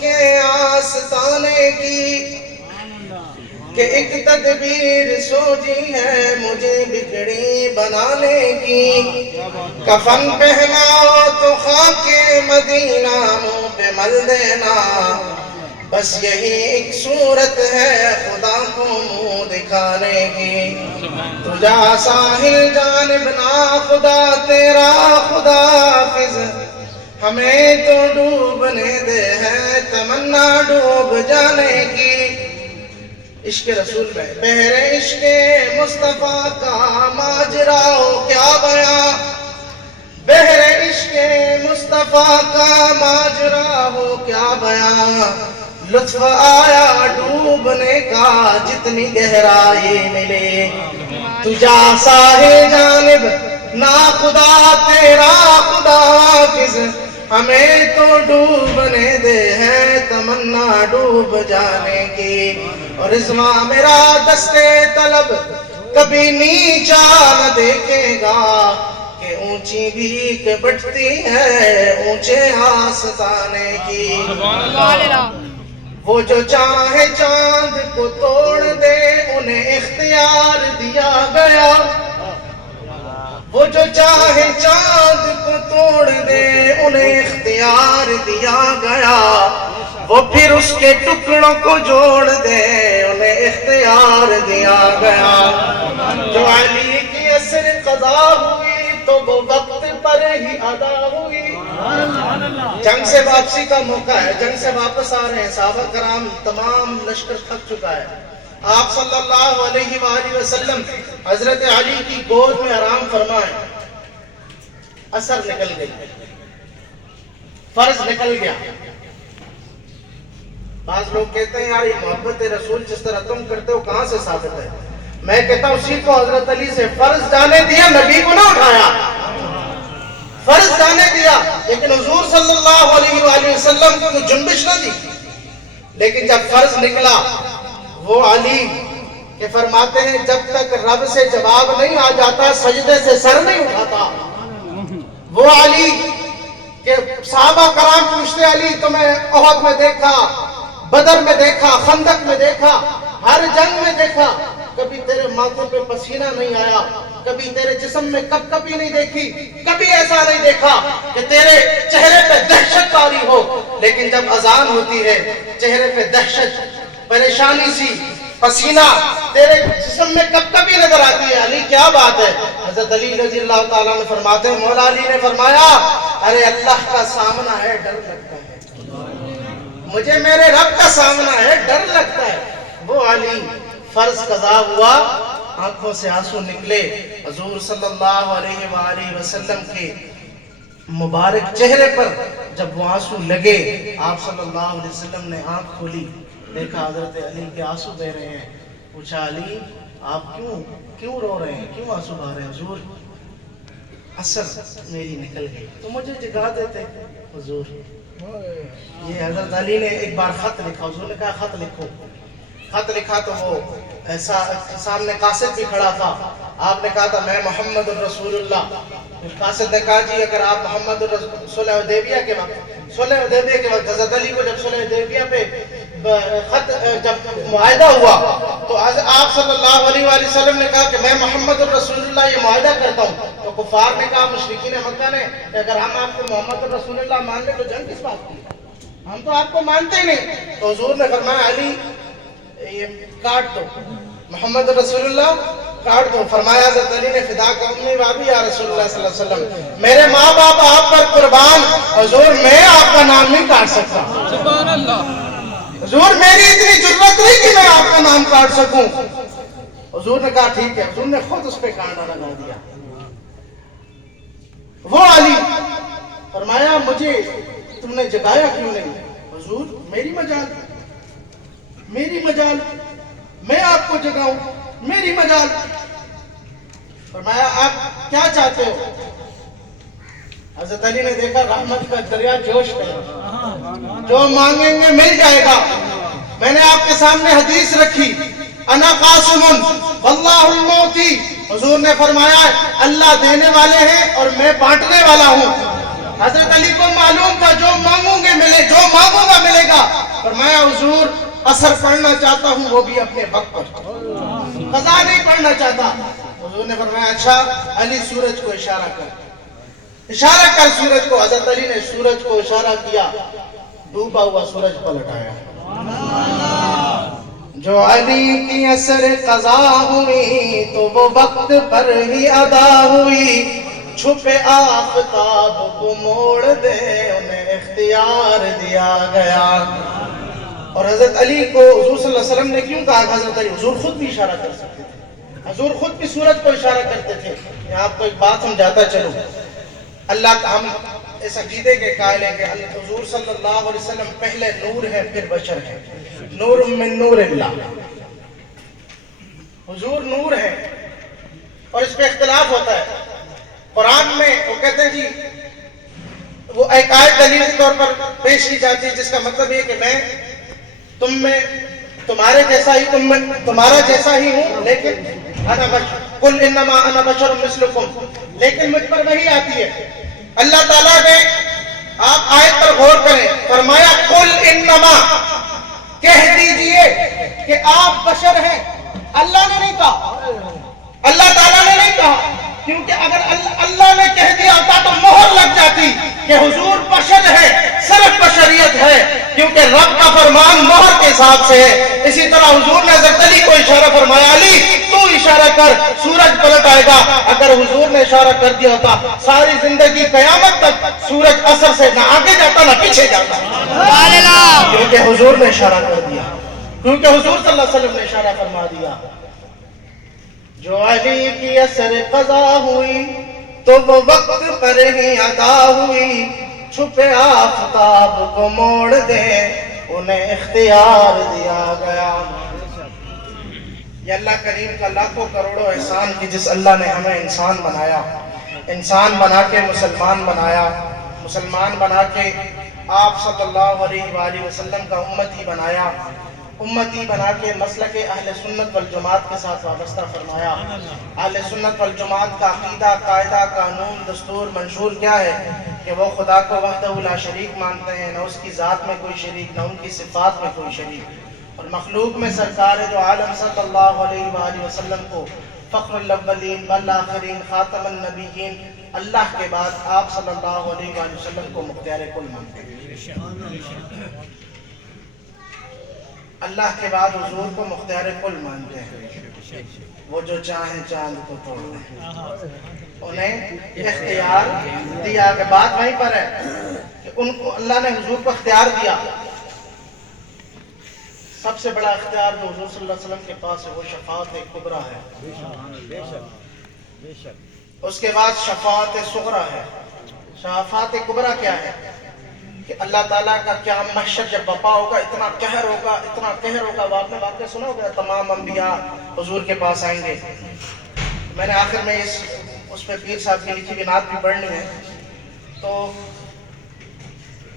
کے آستانے کی کہ ایک تدبیر سوچی ہے مجھے بگڑی بنانے کی. کفن پہناؤ تو خاک مدینہ منہ پہ مل دینا, بس یہی ایک صورت ہے خدا کو منہ دکھانے کی. تو جا ساحل جانب نا خدا تیرا خدا حافظ, ہمیں تو ڈوبنے دے ہے تمنا ڈوب جانے کی. عشق رسول میں بحر عشق مصطفیٰ کا ماجرا ہو کیا بیاں, بحر عشق مصطفیٰ کا ماجرا ہو کیا بیاں. لطف آیا ڈوبنے کا جتنی گہرائی ملے, تجھا ساحل جانب نا خدا تیرا خدا حافظ, ہمیں تو ڈوبنے دے ہے تمنا ڈوب جانے کی. اور رضواں میرا دستے طلب کبھی نیچا نہ دیکھے گا, کہ اونچی بھیک بٹتی ہے اونچے آستانے کی. وہ جو چاہے چاند کو توڑ دے انہیں اختیار دیا گیا, وہ جو چاہے چاند کو توڑ دے انہیں اختیار دیا گیا, وہ پھر اس کے ٹکڑوں کو جوڑ دے انہیں اختیار دیا گیا. جو علی کی عصر قضا ہوئی تو وہ وقت پر ہی ادا ہوئی. جنگ سے واپسی کا موقع ہے, جنگ سے واپس آ رہے ہیں صحابہ کرام, تمام لشکر تھک چکا ہے. آپ صلی اللہ علیہ وآلہ وسلم حضرت علی کی گود میں آرام فرمائیں. اثر نکل گئی, فرض نکل گیا. بعض لوگ کہتے ہیں یار یہ محبت رسول جس طرح تم کرتے ہو کہاں سے ثابت ہے؟ میں کہتا ہوں اسی کو حضرت علی سے فرض جانے دیا, نبی کو نہ اٹھایا. فرض جانے دیا لیکن حضور صلی اللہ علیہ وآلہ وسلم کو جنبش نہ دی. لیکن جب فرض نکلا, وہ علی کہ فرماتے ہیں جب تک رب سے جواب نہیں آ جاتا سجدے سے سر نہیں اٹھاتا. وہ علی کہ صحابہ کرام پوچھتے علی تمہیں احد میں دیکھا, بدر میں دیکھا, خندق میں دیکھا, ہر جنگ میں دیکھا, کبھی تیرے ماتھے پہ پسینہ نہیں آیا, کبھی تیرے جسم میں کپ کپی نہیں دیکھی, کبھی ایسا نہیں دیکھا کہ تیرے چہرے پہ دہشت طاری ہو. لیکن جب اذان ہوتی ہے چہرے پہ دہشت, پریشانی سی, پسینہ تیرے جسم میں کب کبھی نظر آتی ہے. علی کیا بات ہے؟ حضرت علی رضی اللہ تعالیٰ نے فرماتے ہیں مولا علی نے فرمایا ارے اللہ کا سامنا ہے ڈر لگتا ہے, مجھے میرے رب کا سامنا ہے ڈر لگتا ہے. وہ علی فرض قضا ہوا, آنکھوں سے آنسو نکلے, حضور صلی اللہ علیہ وآلہ وسلم کے مبارک چہرے پر جب وہ آنسو لگے, آپ صلی اللہ علیہ وسلم نے آنکھ کھولی, دیکھا حضرت علی کے آنسو بہ رہے ہیں. پوچھا علی آپ کیوں رو رہے ہیں, کیوں آنسو بہا رہے ہیں؟ حضور اثر میری نکل گئی تو مجھے جگا دیتے. حضور یہ حضرت علی نے ایک بار خط لکھا, حضور نے کہا خط لکھو. خط لکھا تو وہ ایسا سامنے قاصد بھی کھڑا تھا, آپ نے کہا تھا میں محمد الرسول اللہ. قاصد نے کہا جی اگر آپ محمد الرسول صلح حدیبیہ کے وقت حضرت علی کو جب صلح حدیبیہ پہ خط جب معاہدہ ہوا تو آپ صلی اللہ علیہ وآلہ وسلم نے کہا کہ میں محمد الرسول اللہ یہ معاہدہ کرتا ہوں. تو کفار نے کہا, مشرکین مکہ نے, کہ اگر ہم آپ کو محمد الرسول اللہ مان لیں تو جنگ کس بات کی, ہم تو آپ کو مانتے ہی نہیں. تو حضور نے فرمایا علی یہ کاٹ دو, محمد رسول اللہ کاٹ دو. فرمایا حضرت علی نے فدا کا امی بابی یا رسول اللہ صلی اللہ علیہ وسلم, میرے ماں باپ آپ پر قربان, حضور میں آپ کا نام نہیں کاٹ سکتا. سبحان اللہ. حضور میری اتنی جرات نہیں کہ میں آپ کا نام کاٹ سکوں. حضور نے کہا ٹھیک ہے. حضور نے خود اس پہ کانٹا لگا دیا. وہ علی فرمایا مجھے تم نے جگایا کیوں نہیں؟ حضور میری مجال, میں آپ کو جگاؤں, میری مجال. فرمایا آپ کیا چاہتے ہو؟ حضرت علی نے دیکھا رحمت کا دریا جوش میں, جو مانگیں گے مل جائے گا. میں نے آپ کے سامنے حدیث رکھی, انا قاسم واللہ الموتی. حضور نے فرمایا اللہ دینے والے ہیں اور میں بانٹنے والا ہوں. حضرت علی کو معلوم تھا جو مانگوں گے ملے, جو مانگوں گا ملے گا. فرمایا حضور اثر پڑھنا چاہتا ہوں وہ بھی اپنے وقت پر، قضا نہیں پڑھنا چاہتا۔ حضور نے فرمایا اچھا علی سورج کو اشارہ کر، اشارہ کر سورج کو۔ حضرت علی نے سورج کو اشارہ کیا، ڈوبا ہوا سورج پلٹ آیا۔ جو علی کی اثر قضا ہوئی تو وہ وقت پر ہی ادا ہوئی، چھپے آفتاب کو موڑ دے انہیں اختیار دیا گیا۔ اور حضرت علی کو حضور صلی اللہ علیہ وسلم نے کیوں کہا کہ حضرت علی؟ حضور خود بھی اشارہ کر سکتے تھے، حضور خود بھی سورج کو اشارہ کرتے تھے۔ میں آپ کو ایک بات سمجھاتا چلوں، اللہ کا ہم اس عقیدے کے قائل ہیں کہ حضور صلی اللہ علیہ وسلم پہلے نور ہے پھر بشر ہے، نور من نور اللہ، حضور نور ہے۔ اور اس پہ اختلاف ہوتا ہے، قرآن میں وہ کہتے ہیں جی وہ ایک آیت دلیل کے طور پر پیش کی جاتی ہے جس کا مطلب یہ کہ میں تم میں تمہارے جیسا ہی تمہارا جیسا ہی ہوں، لیکن انا بشر قل انما انا بشر مثلکم، لیکن مجھ پر وحی آتی ہے۔ اللہ تعالیٰ نے، آپ آیت پر غور کریں، فرمایا قل انما، کہہ دیجئے کہ آپ بشر ہیں۔ اللہ نے نہیں کہا، اللہ تعالیٰ نے نہیں کہا، کیونکہ اگر اللہ نے کہہ دیا ہوتا تو مہر لگ جاتی کہ حضور بشر ہے، صرف بشریت ہے، کیونکہ رب کا فرمان مہر کے حساب سے ہے۔ اسی طرح حضور نے حضرت علی کو اشارہ فرمایا، علی تو اشارہ کر سورج پلٹ آئے گا۔ اگر حضور نے اشارہ کر دیا ہوتا ساری زندگی قیامت تک سورج اثر سے نہ آگے جاتا نہ پیچھے جاتا، کیونکہ حضور نے اشارہ کر دیا، کیونکہ حضور صلی اللہ علیہ وسلم نے اشارہ فرما دیا۔ جو علی کی اثر قضا ہوئی تو وہ وقت پر ہی ادا ہوئی، چھپے آفتاب کو موڑ دے انہیں اختیار دیا گیا۔ یہ اللہ کریم کا لاکھوں کروڑوں احسان کہ جس اللہ نے ہمیں انسان بنایا، انسان بنا کے مسلمان بنایا، مسلمان بنا کے آپ صلی اللہ علیہ وآلہ وسلم کا امتی بنایا، امتی بنا کے مسلک اہل سنت والجماعت کے ساتھ وابستہ فرمایا۔ اہل سنت والجماعت کا عقیدہ، قاعدہ، قانون، دستور، منشور کیا ہے کہ وہ خدا کو وحدہ لا شریک مانتے ہیں، نہ اس کی ذات میں کوئی شریک، نہ ان کی صفات میں کوئی شریک، اور مخلوق میں سرکار دو عالم صلی اللہ علیہ وآلہ وسلم کو فخر الاولین والآخرین، خاتم النبیین، اللہ کے بعد آپ صلی اللہ علیہ وآلہ وسلم کو مختار کل مانتے ہیں۔ اللہ کے بعد حضور کو مختار کل مانتے ہیں۔ وہ جو چاہیں چاند کو توڑ دیں، انہیں اختیار دیا کہ بات وہیں پر ہے کہ ان کو اللہ نے حضور کو اختیار دیا۔ سب سے بڑا اختیار جو حضور صلی اللہ علیہ وسلم کے پاس ہے وہ شفاعت کبریٰ ہے، اس کے بعد شفاعت صغریٰ ہے۔ شفاعت کبریٰ کیا ہے کہ اللہ تعالیٰ کا کیا محشر جب بپا ہوگا، اتنا قہر ہوگا، اتنا قہر ہوگا۔ آپ نے واقعہ سنا ہوگا، تمام انبیاء حضور کے پاس آئیں گے۔ میں نے آخر میں اس پہ پیر صاحب کی لکھی ہوئی نعت بھی پڑھنی ہے، تو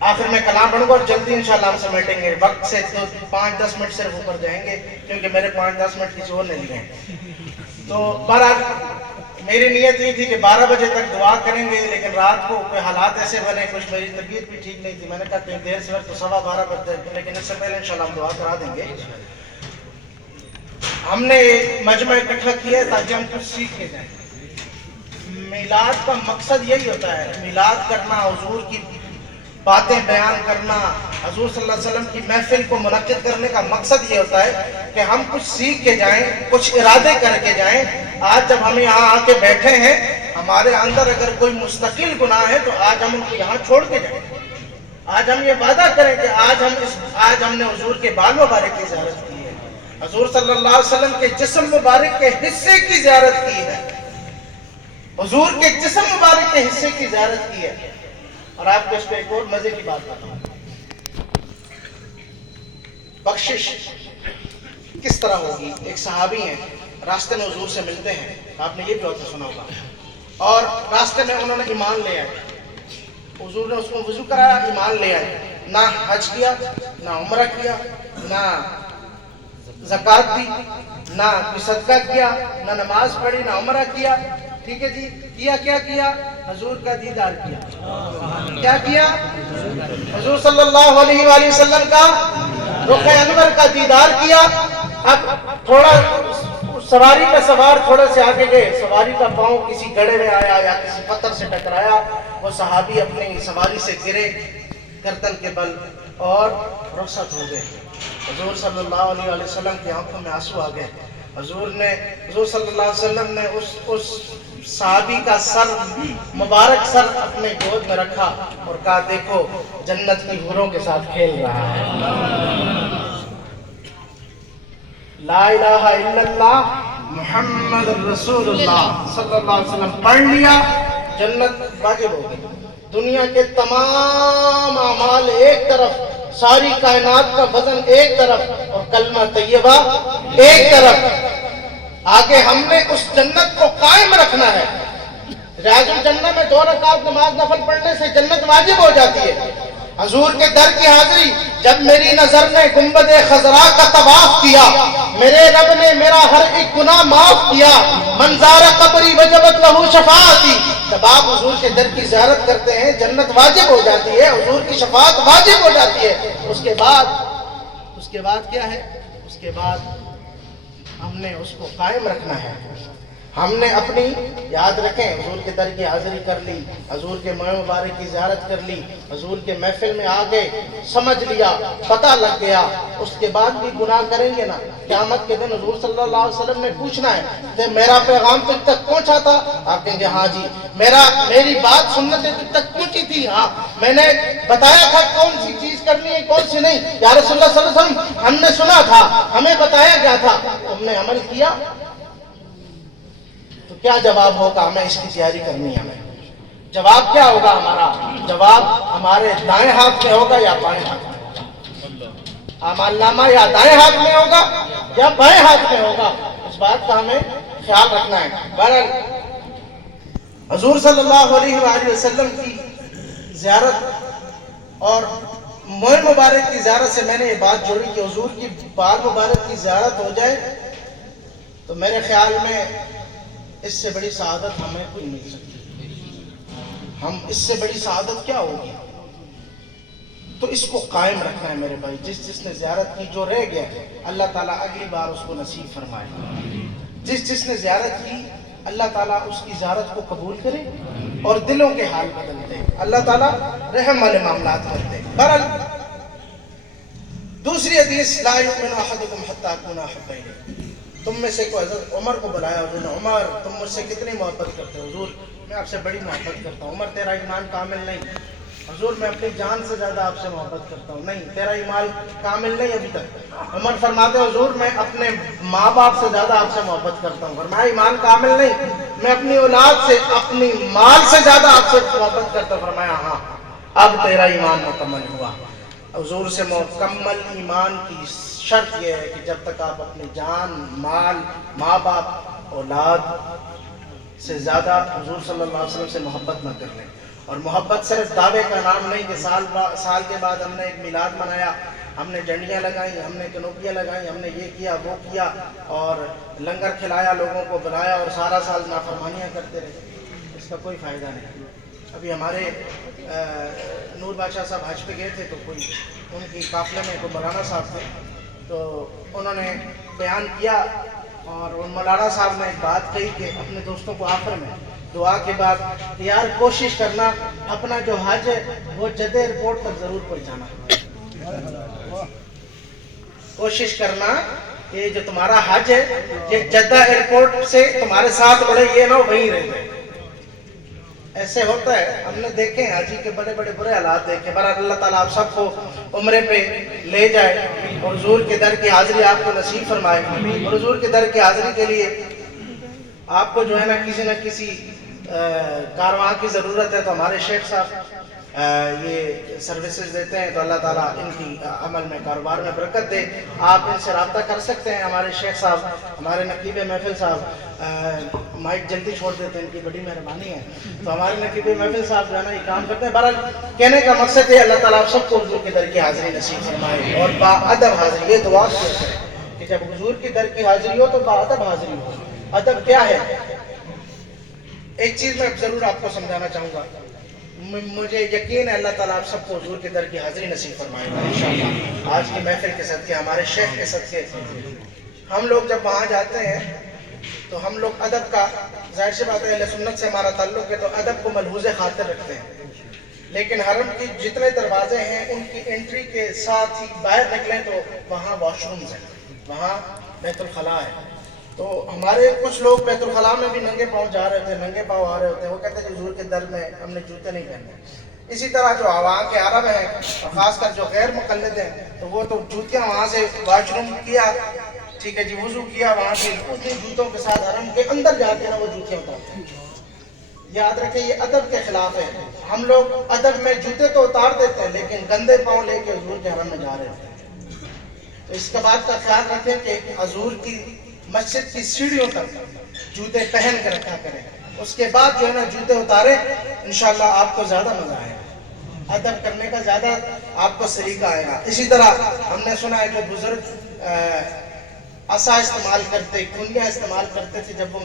آخر میں کلام پڑھوں گا اور جلدی انشاءاللہ ہم سمیٹیں گے، وقت سے تو 5-10 منٹ صرف اوپر جائیں گے، کیونکہ میرے 5-10 منٹ کسی اور نے لیے ہیں۔ تو بہرحال میری نیت یہ تھی کہ 12 بجے تک دعا کریں گے، لیکن رات کو کوئی حالات ایسے بنے، کچھ میری طبیعت بھی ٹھیک نہیں تھی، میں نے کہا کہیں دیر سے وقت تو 12:15 بج جائے، لیکن اس سے پہلے انشاءاللہ ہم دعا کرا دیں گے۔ ہم نے مجمع اکٹھا کیا ہے تاکہ ہم کچھ سیکھ کے جائیں۔ میلاد کا مقصد یہی ہوتا ہے، میلاد کرنا، حضور کی باتیں بیان کرنا، حضور صلی اللہ علیہ وسلم کی محفل کو منعقد کرنے کا مقصد یہ ہوتا ہے کہ ہم کچھ سیکھ کے جائیں، کچھ ارادے کر کے جائیں۔ آج جب ہم یہاں آ کے بیٹھے ہیں، ہمارے اندر اگر کوئی مستقل گناہ ہے تو آج ہم ان کو یہاں چھوڑ کے جائیں۔ آج ہم یہ وعدہ کریں کہ آج ہم نے حضور کے بال مبارک کی زیارت کی ہے، حضور صلی اللہ علیہ وسلم کے جسم مبارک کے حصے کی زیارت کی ہے، حضور کے جسم مبارک کے حصے کی زیارت کی ہے۔ اور آپ کو اس پہ ایک اور مزے کی بات بتاؤں، بخشش کس طرح ہوگی۔ ایک صحابی ہیں، راستے میں حضور سے ملتے ہیں، آپ نے یہ بھی ہوتا سنا ہوگا، اور راستے میں انہوں نے ایمان لے آئے، حضور نے اس کو وضو کرایا، ایمان لے آئے، نہ حج کیا، نہ عمرہ کیا، نہ زکوٰۃ دی، نہ کوئی صدقہ کیا، نہ نماز پڑھی، نہ عمرہ کیا، ٹھیک ہے جی، کیا حضور کا دیدار کیا، کیا حضور صلی اللہ علیہ وآلہ وسلم کا رخ انور کا دیدار کیا. اب تھوڑا سواری کا سوار تھوڑا سے آگے گئے, سواری کا پاؤں کسی گڑھے میں آیا یا کسی پتھر سے ٹکرایا, وہ صحابی اپنی سواری سے گرے گردن کے بل اور رخصت ہو گئے. حضور صلی اللہ علیہ وسلم کی آنکھوں میں آنسو آ گئے. حضور صلی اللہ علیہ وسلم نے اس صحابی کا سر, مبارک سر اپنے گود میں رکھا اور کہا دیکھو جنت کی حوروں کے ساتھ کھیل رہا ہے. لا الہ الا اللہ محمد رسول اللہ صلی اللہ علیہ وسلم پڑھ لیا, جنت واجب ہو گئی. دنیا کے تمام اعمال ایک طرف, ساری کائنات کا وزن ایک طرف اور کلمہ طیبہ ایک طرف. آگے ہم نے اس جنت کو قائم رکھنا ہے. ریاض الجنہ میں 2 رکعت نماز نفل پڑھنے سے جنت واجب ہو جاتی ہے. حضور کے در کی حاضری, جب میری نظر نے گنبد خضراء کا طواف کیا, میرے رب نے میرا ہر ایک گناہ معاف کیا. منظار قبری وجبت لہو شفاعتی, جب آپ حضور کے در کی زیارت کرتے ہیں جنت واجب ہو جاتی ہے, حضور کی شفاعت واجب ہو جاتی ہے. اس کے بعد کیا ہے؟ اس کے بعد ہم نے اس کو قائم رکھنا ہے. ہم نے اپنی, یاد رکھیں, حضور کے در کی حاضری کر لی, حضور کے موئے مبارک کی زیارت کر لی, حضور کے محفل میں آ گئے, سمجھ لیا, پتہ لگ گیا, اس کے بعد بھی گناہ کریں گے نا, قیامت کے دن حضور صلی اللہ علیہ وسلم نے پوچھنا ہے کہ میرا پیغام تجھ تک پہنچا تھا؟ آپ کہیں گے ہاں جی. میری بات سنت تجھ تک پہنچی تھی؟ ہاں. میں نے بتایا تھا کون سی چیز کرنی ہے کون سی نہیں؟ یا رسول اللہ صلی اللہ علیہ وسلم ہم نے سنا تھا, ہمیں بتایا گیا تھا, تم نے عمل کیا؟ تو کیا جواب ہوگا؟ ہمیں اس کی تیاری کرنی ہے. ہمیں جواب کیا ہوگا؟ ہمارا جواب ہمارے دائیں ہاتھ میں ہوگا یا بائیں ہاتھ میں ہوگا؟ اعمال نامہ یا دائیں ہاتھ میں ہوگا یا بائیں ہاتھ میں ہوگا؟ اس بات کا ہمیں خیال رکھنا ہے. بہرحال حضور صلی اللہ علیہ وآلہ وسلم کی زیارت اور موئے مبارک کی زیارت سے میں نے یہ بات جوڑی کہ حضور کی بال مبارک کی زیارت ہو جائے تو میرے خیال میں اس سے بڑی سعادت ہمیں کوئی مل سکتی. ہم اس سے بڑی سعادت کیا ہوگی؟ تو اس کو قائم رکھنا ہے میرے بھائی. جس نے زیارت کی, جو رہ گیا, اللہ تعالیٰ اگلی بار اس کو نصیب فرمائے. جس نے زیارت کی, اللہ تعالیٰ اس کی زیارت کو قبول کرے اور دلوں کے حال بدل دے. اللہ تعالیٰ رحم والے معاملات کرتے. بہرحال دوسری حدیث, لا یؤمن احدکم حتی اکون احب الیہ. تم میں سے کوئی, حضرت عمر کو بلایا حضور نے, عمر تم مجھ سے کتنی محبت کرتے ہو؟ حضور میں آپ سے بڑی محبت کرتا ہوں. عمر تیرا ایمان کامل نہیں. حضور میں اپنی جان سے زیادہ آپ سے محبت کرتا ہوں. نہیں, تیرا ایمان کامل نہیں ابھی تک. عمر فرماتے ہیں حضور میں اپنے ماں باپ سے زیادہ آپ سے محبت کرتا ہوں. فرمایا ایمان کامل نہیں, میں اپنی اولاد سے, اپنی مال سے زیادہ آپ سے محبت کرتا ہوں. فرمایا ہاں, اب تیرا ایمان مکمل ہوا. حضور سے مکمل ایمان کی شرط یہ ہے کہ جب تک آپ اپنی جان, مال, ماں باپ, اولاد سے زیادہ حضور صلی اللہ علیہ وسلم سے محبت نہ کر لیں. اور محبت صرف دعوے کا نام نہیں کہ سال کے بعد ہم نے ایک میلاد منایا, ہم نے جھنڈیاں لگائیں, ہم نے کنوپیاں لگائیں, ہم نے یہ کیا وہ کیا اور لنگر کھلایا, لوگوں کو بلایا اور سارا سال نافرمانیاں کرتے رہے. اس کا کوئی فائدہ نہیں. ابھی ہمارے نور بادشاہ صاحب حج پہ گئے تھے تو کوئی ان کی قافلے میں کوئی مولانا صاحب تھے, تو انہوں نے بیان کیا اور ان مولانا صاحب نے ایک بات کہی کہ اپنے دوستوں کو آخر میں دعا کے بعد یار کوشش کرنا اپنا جو حج ہے وہ جدہ ایئرپورٹ تک ضرور پہنچانا. کوشش کرنا کہ جو تمہارا حج ہے یہ جدہ ایئرپورٹ سے تمہارے ساتھ اڑے, یہ نہ وہیں رہ جائے. ایسے ہوتا ہے, ہم نے دیکھے حاجی کے بڑے بڑے برے حالات دیکھے. برحال اللہ تعالیٰ آپ سب کو عمرے پہ لے جائے اور حضور کے در کی حاضری آپ کو نصیب فرمائے. اور حضور کے در کی حاضری کے لیے آپ کو جو ہے نا کسی کارواں کی ضرورت ہے تو ہمارے شیخ صاحب یہ سروسز دیتے ہیں, تو اللہ تعالیٰ ان کی عمل میں, کاروبار میں برکت دے. آپ ان سے رابطہ کر سکتے ہیں. ہمارے شیخ صاحب, ہمارے نقیب محفل صاحب مائک جلدی چھوڑ دیتے ہیں, ان کی بڑی مہربانی ہے. تو ہمارے نقیب محفل صاحب جو ہے نا یہ کام کرتے ہیں. بہرحال کہنے کا مقصد ہے اللہ تعالیٰ آپ سب کو حضور کے در کی حاضری نصیب فرمائے اور با ادب حاضری. یہ دعا کرتے ہیں کہ جب حضور کی در کی حاضری ہو تو با ادب حاضری ہو. ادب کیا ہے؟ ایک چیز میں ضرور آپ کو سمجھانا چاہوں گا. مجھے یقین ہے اللہ تعالیٰ آپ سب کو حضور کے در کی حاضری نصیب فرمائے گا انشاءاللہ. آج کی محفل کے صدقے، ہمارے شیخ کے صدقے، ہم لوگ جب وہاں جاتے ہیں تو ہم لوگ ادب کا، ظاہر سی بات ہے اہل سنت سے ہمارا تعلق ہے تو ادب کو ملحوظ خاطر رکھتے ہیں. لیکن حرم کی جتنے دروازے ہیں ان کی انٹری کے ساتھ ہی باہر نکلیں تو وہاں واش رومز ہیں، وہاں بیت الخلاء ہے. تو ہمارے کچھ لوگ بیت الخلاء میں بھی ننگے پاؤں جا رہے تھے، ننگے پاؤں آ رہے ہوتے ہیں. وہ کہتے ہیں کہ حضور کے در میں ہم نے جوتے نہیں پہنے. اسی طرح جو وہاں کے عرب ہیں اور خاص کر جو غیر مقلد ہیں تو وہ تو جوتیاں وہاں سے واش روم کیا، ٹھیک ہے جی، وضو کیا وہاں سے اسی جوتوں کے ساتھ حرم کے اندر جا کے نا وہ جوتیاں اتارتے ہیں. یاد رکھیں یہ ادب کے خلاف ہے. ہم لوگ ادب میں جوتے تو اتار دیتے ہیں لیکن گندے پاؤں لے کے حضور کے حرم میں جا رہے ہوتے ہیں. تو اس کا بات کا خیال رکھیں کہ حضور کی مسجد کی سیڑھیوں تک جوتے پہن کے رکھا کریں. اس کے بعد جو ہے نا جوتے اتاریں، انشاءاللہ آپ کو زیادہ مزہ آئے گا، ادب کرنے کا زیادہ آپ کو سلیقہ آئے گا. اسی طرح ہم نے سنا ہے کہ بزرگ عصا استعمال کرتے، کنڈیاں استعمال کرتے تھے جب وہ